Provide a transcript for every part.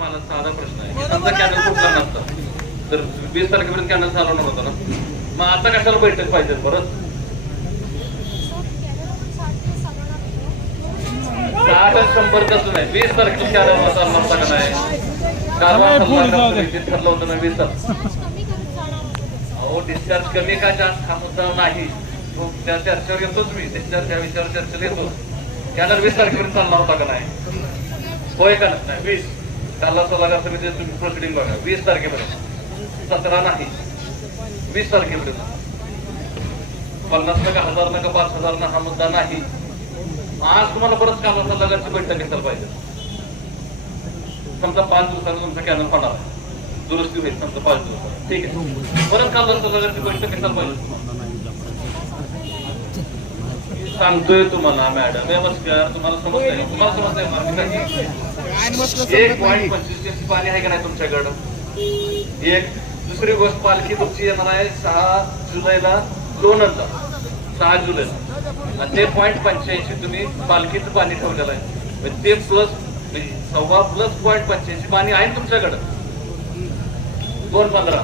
मला साधा प्रश्न आहे. कॅनल फुटला तर वीस तारखेपर्यंत कॅनल चालवणार होता ना? मग आता कशाला बैठक पाहिजे परत? साठ आणि वीस तारखेला का नाही? वीस अहो डिस्चार्ज कमी का जास्त? हा मुद्दा नाही. त्या चर्चेवर येतोच मी. डिस्चार्ज या विषयावर चर्चेला येतो कॅनल वीस तारखेपर्यंत चालणार होता का नाही? होय का नाही? वीस. त्याला सल्लागार समिती तुम्ही प्रोसिडिंग बघा. वीस तारखेपर्यंत. सतरा नाही. वीस तारखेपर्यंत. पन्नास नका हजार नका पाच हजार ना हा मुद्दा नाही. आज तुम्हाला परत काला सल्लागारची बैठक घेतलं पाहिजे. समजा पाच दिवसांनी तुमचा कॅनल होणार दुरुस्ती होईल समजा पाच दिवसात ठीक आहे. परत काल सल्लागारची बैठक घेतलं पाहिजे. सांगतोय तुम्हाला मॅडम नमस्कार तुम्हाला समजतंय. तुम्हाला समजतंय. मार्मिक एक पॉईंट पंचवीस पाणी आहे का नाही तुमच्याकडं? एक दुसरी गोष्ट पालखी तुमची येणार आहे सहा जुलैला लोणंदला सहा जुलैला. आणि ते पॉईंट पंच्याऐंशी तुम्ही पालखीचं पाणी ठेवलेलं आहे. म्हणजे ते प्लस म्हणजे सव्वा प्लस पॉईंट पंच्याऐंशी पाणी आहे ना तुमच्याकडं? दोन पंधरा.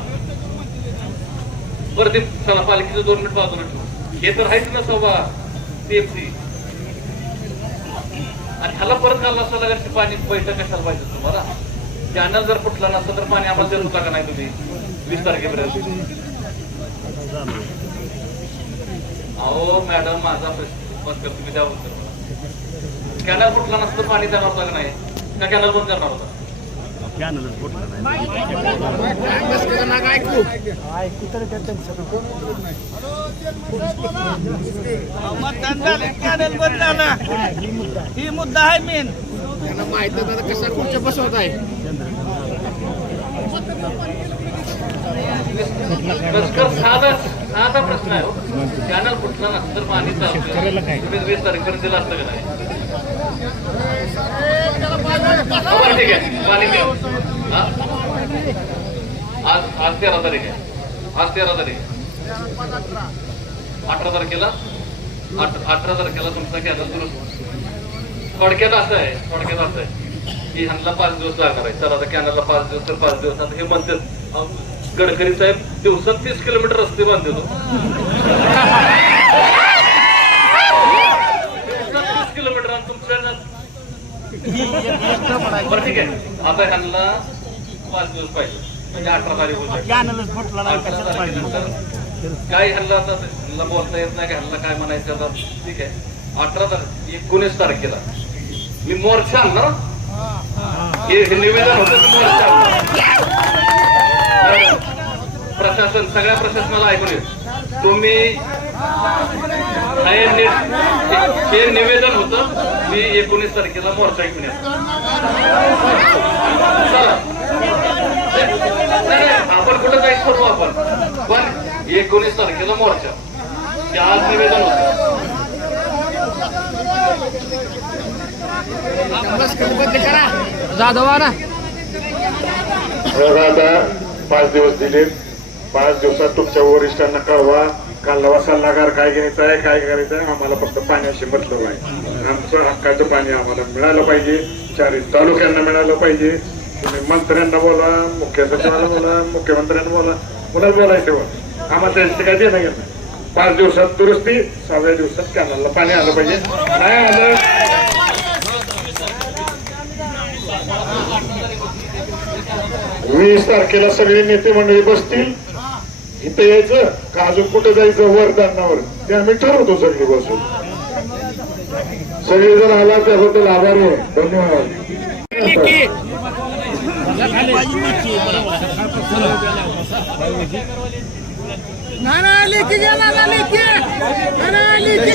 बरं ते चला पालखीचं दोन मिनिट बाजूला ठेवू. हे तर आहेच ना सव्वा. तेहतीस ह्याला परत घालला लागेल पाणी बैठक कशाला पाहिजे तुम्हाला? कॅनल जर फुटला नसतं तर पाणी आम्हाला देत होता का नाही तुम्ही. वीस तारखेपर्यंत. अहो मॅडम माझा प्रश्न तुम्ही द्या उत्तर कॅनल फुटला नसतं पाणी देणार होता का नाही? का कॅनल बंद करणार होता? मतदान झालं कॅनल बंद झाला ही मुद्दा आहे मेन त्यांना माहीत आता कसा खुर्च्या बसवत आहे साधा प्रश्न आहे चॅनल कुठला फुटला नसतं पाणी तुम्ही वीस तारखेपर्यंत दिला असतं का नाही ठीक आहे पाणी आज आज तेरा तारीख आहे आज तेरा तारीख आहे. अठरा तारखेला अठ- अठरा तारखेला तुमचा कॅनल दुरुस्त. थोडक्यात असं आहे थोडक्यात असं आहे की ह्यांना पाच दिवस लागणार आहे. चला आता कॅनलला पाच दिवस तर पाच दिवस. आता हे म्हणतात गडकरी साहेब दिवसात तीस किलोमीटर रस्ते बांधतो तीस किलोमीटर आणि तुमच्या बरं ठीक आहे. आता ह्यांना पाच दिवस पाहिजे. म्हणजे अठरा तारीख होत कॅनलच फुटला काय हल्ला आता हल्ला बोलता येत नाही का? हल्ला काय म्हणायचं आता? ठीक आहे. अठरा तारीख एकोणीस तारखेला. मी मोर्चा आणणार हे? निवेदन होतं मी मोर्चा प्रशासन सगळ्या प्रशासनाला ऐकून येत तुम्ही हे निवेदन होतं मी एकोणीस तारखेला मोर्चा ऐकून येत चला. नाही, आपण कुठं जायचं करू आपण? एकोणीस तारखेला मोर्चा ते आज निवेदन होत जाधवाना पाच दिवस दिले पाच दिवसात तुमच्या वरिष्ठांना कळवा. कालवा सल्लागार काय घ्यायचं आहे काय करायचं आहे आम्हाला फक्त पाण्याशी मतलब आहे. आमचं हक्काचं पाणी आम्हाला मिळालं पाहिजे. चारी तालुक्यांना मिळालं पाहिजे. तुम्ही मंत्र्यांना बोला मुख्य सचिवाला बोला मुख्यमंत्र्यांना बोला. कुणाला बोलायचं. बोला आम्हाला त्यांचं काय देणं घेणं पाच दिवसात दुरुस्ती सहाव्या दिवसात कॅनलला पाणी आलं पाहिजे. नाही आलं वीस तारखेला सगळे नेते मंडळी बसतील. इथं यायचं का अजून कुठे जायचं? वर ते आम्ही ठरवतो सगळी बसून. सगळे जण आला त्याबद्दल आभारी आहे. धन्यवाद. ना ना लेखी गेला ना लेखी ना ना लेखी